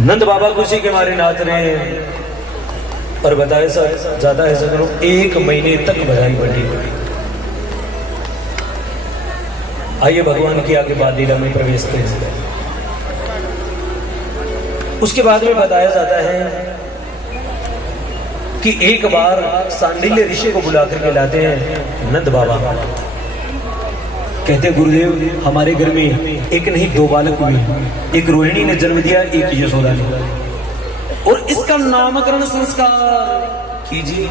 नंद बाबा खुशी के मारे नाच रहे हैं और बताए सर ज्यादा ऐसा करो 1 महीने तक बधाई बटी। आइए भगवान की आगे बाल लीला में प्रवेश करें। उसके बाद में बताया जाता है कि एक बार सांडिल्य ऋषि को बुला करके लाते हैं नंद बाबा। कहते गुरुदेव हमारे घर में एक नहीं 2 बालक हुए, एक रोहिणी ने जन्म दिया, एक यशोदा ने, और इसका नामकरण संस्कार कीजिए।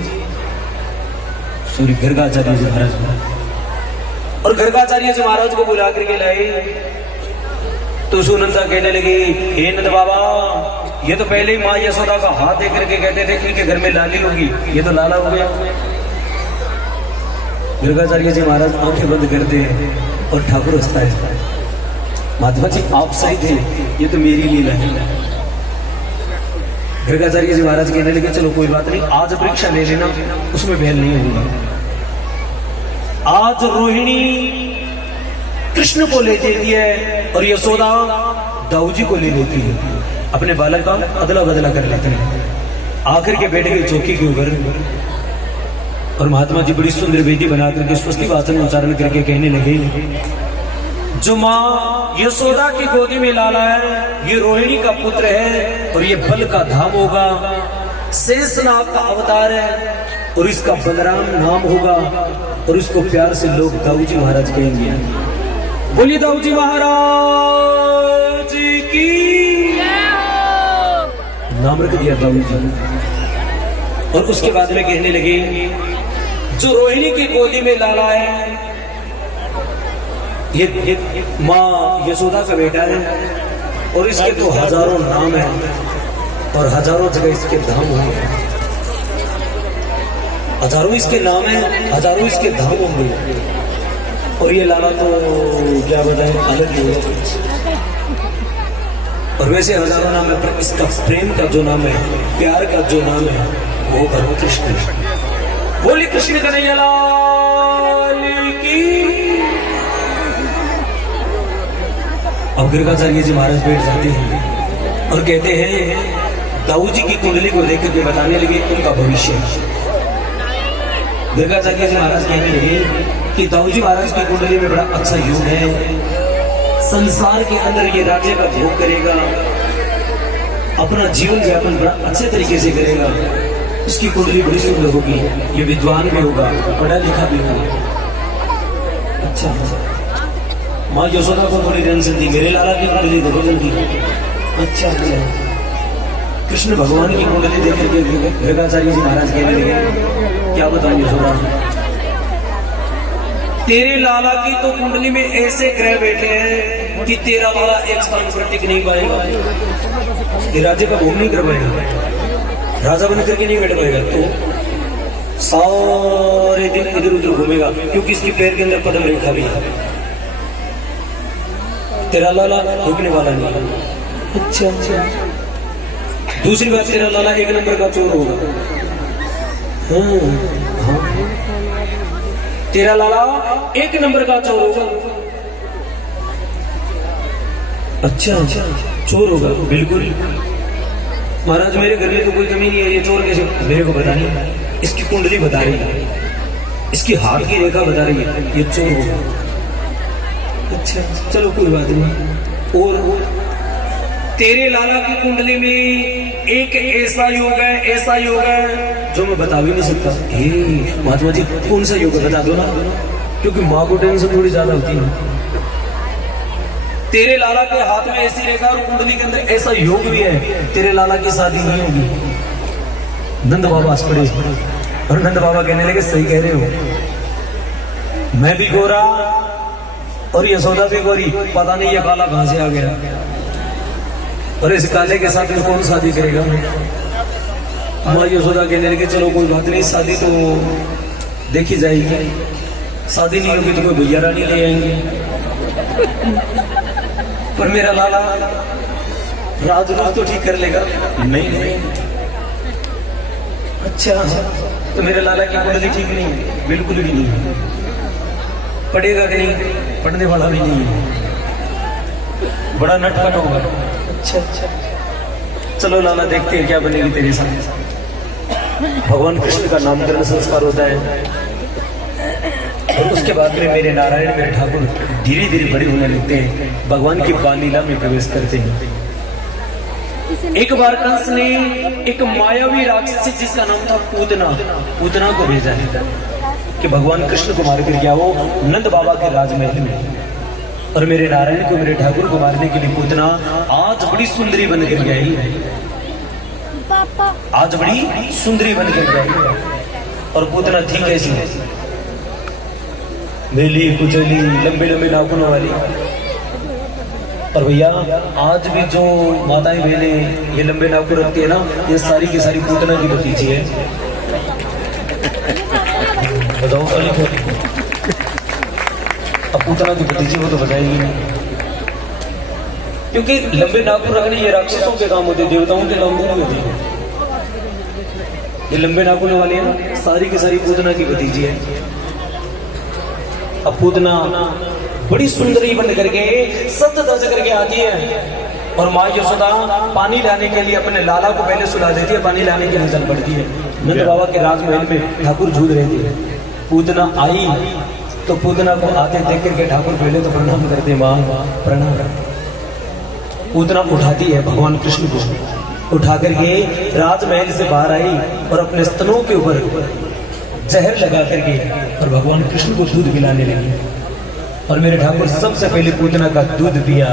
सूर्य गर्गाचार्य जी महाराज और गर्गाचार्य जी महाराज को बुला करके लाए तो सुनंदा कहने लगी, हे नंद बाबा ये तो पहले ही माँ यशोदा का हाथ देख करके कहते थे इनके घर में लाली होगी, ये तो लाला हो गया। गर्गाचार्य जी महाराज आंखें बंद करते हैं और ठाकुर हंसता है, महात्मा जी आप सही थे, ये तो मेरी लीला है। गर्गाचार्य जी महाराज कहने लगे चलो कोई बात नहीं, आज परीक्षा ले लेना, उसमें बैल नहीं होगा। आज रोहिणी कृष्ण को ले देती है और यशोदा दाऊ जी को ले लेती है, अपने बालक का अदला बदला कर लेते हैं। आखिर के बैठ गए चौकी के ऊपर और महात्मा जी बड़ी सुंदर वेदी बना करके स्वस्ति वाचन उच्चारण करके कहने लगे, जो माँ यशोदा की गोदी में लाला है ये रोहिणी का पुत्र है और ये बल का धाम होगा, शेषनाग का अवतार है और इसका बलराम नाम होगा और इसको प्यार से लोग दाऊ जी महाराज कहेंगे। बोलिए दाऊ जी महाराज की नाम रख दिया दाऊ जी। और उसके बाद में कहने लगे जो रोहिणी की गोदी में लाला है ये माँ यशोदा का बेटा है और इसके तो हजारों नाम है और हजारों जगह इसके धाम होंगे, हजारों इसके नाम है, हजारों इसके धाम होंगे। और ये लाला तो क्या बताए अलग ही होगा। और वैसे हजारों नाम है पर इसका प्रेम का जो नाम है, प्यार का जो नाम है वो करो कृष्ण। बोली कृष्ण कन्हैया लाल की। अब गर्गाचार्य जी महाराज बैठ जाते हैं और कहते हैं दाऊ जी की कुंडली को लेकर के बताने लगे उनका भविष्य। गर्गाचार्य जी महाराज कहने लगे कि दाऊ जी महाराज की कुंडली में बड़ा अच्छा योग है, संसार के अंदर ये राज्य का भोग करेगा, अपना जीवन व्यापन बड़ा अच्छे तरीके से करेगा, इसकी कुंडली बड़ी सुंदर होगी, ये विद्वान भी होगा, पढ़ा लिखा भी होगा। अच्छा माँ यशोदा को थोड़ी टेंशन थी, मेरे लाला की कुंडली देखो जल्दी। अच्छा कृष्ण भगवान की कुंडली देख करके गर्गाचार्य जी महाराज कहने लगे, क्या बताऊं यशोदा, तेरे लाला की तो कुंडली में ऐसे ग्रह बैठे हैं कि तेरा लाला एक स्थान पर टिक नहीं पाएगा, ये राज्य का भोग नहीं कर पाएगा, राजा बन करके नहीं बैठ पाएगा, तो सारे दिन इधर उधर घूमेगा क्योंकि इसके पैर के अंदर पदम रेखा भी है, तेरा लाला रुकने वाला नहीं। अच्छा दूसरी बात, तेरा लाला 1 नंबर का चोर होगा। हाँ तेरा लाला 1 नंबर का चोर होगा। अच्छा चोर होगा, बिल्कुल महाराज मेरे घर में तो कोई कमी नहीं है, ये चोर कैसे, मेरे को पता नहीं, इसकी कुंडली बता रही है, इसकी हाथ की रेखा बता रही है, ये चोर होगा। अच्छा चलो कोई बात नहीं। और तेरे लाला की कुंडली में एक ऐसा योग है, ऐसा योग है जो मैं बता भी नहीं सकता। महात्मा जी कौन सा योग है बता दो ना, क्योंकि माँ को टेंशन थोड़ी ज्यादा होती है। तेरे लाला के हाथ में ऐसी रेखा और कुंडली के अंदर ऐसा योग भी है, तेरे लाला की शादी नहीं होगी। नंद बाबा हंस पड़े और नंद बाबा कहने लगे सही कह रहे हो, मैं भी गोरा और यशोदा भी गोरी, पता नहीं ये काला कहां से आ गया, और इस काले के साथ में कौन शादी करेगा। माँ यशोदा कहने लगे चलो कोई बात नहीं, शादी तो देखी जाएगी, शादी नहीं होगी तो कोई भैया रानी ले आएंगे, पर मेरा लाला राजरोज तो ठीक कर लेगा। नहीं अच्छा तो मेरे लाला की कुंडली ठीक नहीं है, बिल्कुल भी नहीं है, पढ़ेगा कि नहीं, पढ़ने वाला भी नहीं है, बड़ा नटखट होगा। अच्छा चलो लाला देखते हैं क्या बनेगी तेरे साथ। भगवान कृष्ण का नामकरण संस्कार होता है और उसके बाद में मेरे नारायण मेरे ठाकुर धीरे धीरे बड़े होने लगते हैं, भगवान की बाल लीला में प्रवेश करते हैं। एक बार कंस ने एक मायावी राक्षसी जिसका नाम था पूतना को भेजा है कि भगवान कृष्ण को मार कर क्या हो नंद बाबा के राजमहल में, और मेरे नारायण को मेरे ठाकुर को मारने के लिए पूतना आज बड़ी सुंदरी बनकर गई है, आज बड़ी सुंदरी बनकर गई। और पूतना थी कैसी, बेली कुचली लंबे लंबे नाखूनों वाली। और भैया आज भी जो माताएं बहनें ये लंबे नाखून रखती है ना, ये सारी की सारी पूतना की भतीजी है। बताओ खाली अब पूतना की भतीजी वो तो बताएगी नहीं, क्योंकि लंबे नाखून रखने ये राक्षसों के काम होते, देवताओं के काम नहीं होते। ये लंबे नाखून वाली है ना, सारी की सारी पूतना की भतीजी है। अब पूतना बड़ी सुंदरी बन करके सत दज करके आती है और माँ यशोदा पानी लाने के लिए अपने लाला को पहले सुला देती है, पानी लाने के लिए चल पड़ती है। नंद बाबा के राजमहल में ठाकुर झूल रहे थे, पूतना आई तो पूतना को आते देख करके ठाकुर पहले तो प्रणाम करते, माँ प्रणाम करते। पूतना उठाती है भगवान कृष्ण को, उठा करके राजमहल से बाहर आई और अपने स्तनों के ऊपर जहर लगा करके और भगवान कृष्ण को दूध पिलाने लगी। और मेरे ठाकुर सबसे पहले पूतना का दूध पिया,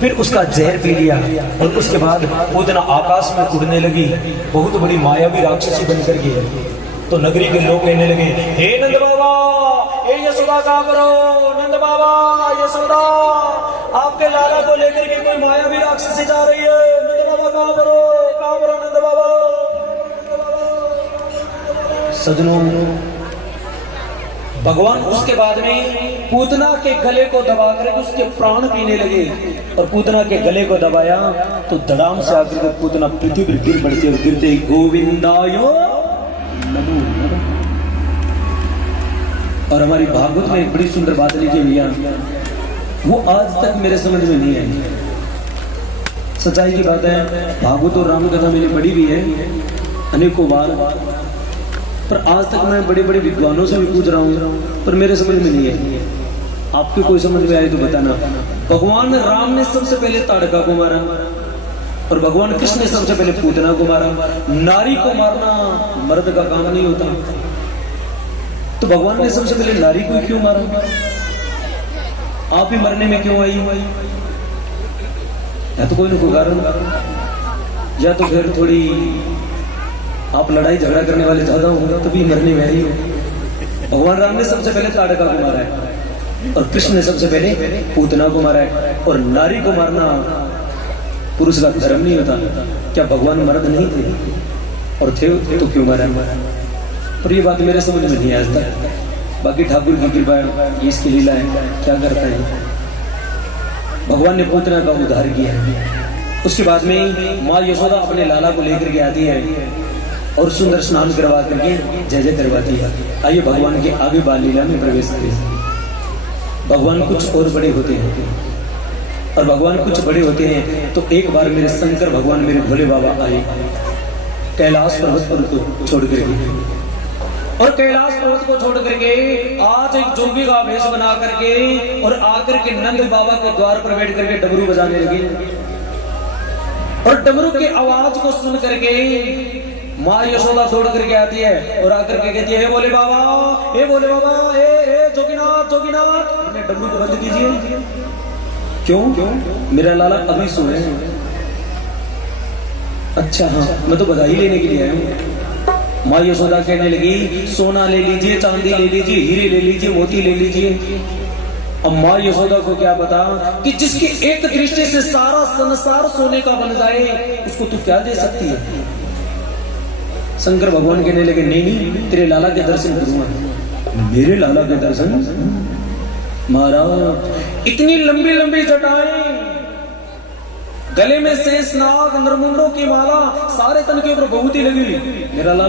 फिर उसका जहर पी लिया, और उसके बाद पूतना आकाश में उड़ने लगी, बहुत बड़ी मायावी राक्षसी बनकर के। तो नगरी के लोग कहने लगे, हे नंद बाबा, हे यशोदा कहाँ करो, नंद बाबा यशोदा आपके लाला को लेकर के कोई मायावी राक्षसी जा रही है, नंद बाबा कहाँ करो नंद बाबा। सजनों भगवान उसके बाद में पूतना के गले को दबा करके उसके प्राण पीने लगे, और पूतना के गले को दबाया तो धड़ाम से आकर पूतना पृथ्वी पर गिर पड़ती और गिरते गोविंदायो नमो नमः। और हमारी भागवत में एक बड़ी सुंदर बात लिखी भैया, वो आज तक मेरे समझ में नहीं आई। सच्चाई की बात है, भागवत और राम कथा मैंने पढ़ी भी है अनेकों बार, पर आज तक मैं बड़े बड़े विद्वानों से भी पूछ रहा हूँ, पर मेरे समझ में नहीं है। आपके कोई समझ में आए तो बताना। भगवान राम ने सबसे पहले ताड़का को मारा और भगवान कृष्ण ने सबसे पहले पूतना को मारा। नारी को मारना मर्द का काम नहीं होता, तो भगवान ने सबसे पहले नारी को क्यों मारा? आप ही मरने में क्यों आई? या तो कोई न कोई कारण, या तो फिर थोड़ी आप लड़ाई झगड़ा करने वाले ज्यादा होगा तभी मरने में आई हो। भगवान राम ने सबसे पहले ताड़का को मारा है और कृष्ण ने सबसे पहले पूतना को मारा है। और नारी को मारना पुरुष का धर्म नहीं होता। क्या भगवान मर्द नहीं थे? और थे तो क्यों मारा? पर ये बात मेरे समझ में नहीं आज तक। बाकी ठाकुर की कृपा है, इसकी लीला है, क्या करता है। भगवान ने पूतना का उद्धार किया है। उसके बाद में माँ यशोदा अपने लाला को लेकर के आती है और सुंदर स्नान करवा करके जय जय करवाती है। आइए भगवान के आगे बाल लीला में प्रवेश करें। भगवान कुछ और बड़े होते हैं, और भगवान कुछ बड़े होते हैं तो एक बार मेरे शंकर भगवान मेरे भोले बाबा आए कैलाश पर्वत पर छोड़ करके, और कैलाश पर्वत को छोड़ करके आज एक जोगी का वेश बना करके और आकर के नंद बाबा के द्वार पर बैठ करके डमरू बजाने लगे। और डमरू की आवाज को सुन करके माँ यशोदा दौड़ करके आती है और आकर के कहती है, हे भोले बाबा, हे भोले बाबा, हे जोगीनाथ जोगीनाथ, डमरू को बंद कीजिए। क्यों? मेरा लाला अभी सोए हैं। अच्छा हाँ, मैं तो बधाई लेने के लिए आया हूँ। माँ यशोदा कहने लगी, सोना ले लीजिए, चांदी ले लीजिए, हीरे ले लीजिए, मोती ले लीजिए। अब माँ यशोदा को क्या पता कि जिसकी एक दृष्टि से सारा संसार सोने का बन जाए उसको तू क्या दे सकती है। शंकर भगवान कहने लगे, नहीं, तेरे लाला के दर्शन करूंगा। मेरे लाला के दर्शन? महाराज इतनी लंबी लंबी जटाएं, गले में शेष नाग, नरमुंडों की माला, सारे तन के ऊपर बहुती लगी। मेरा लाला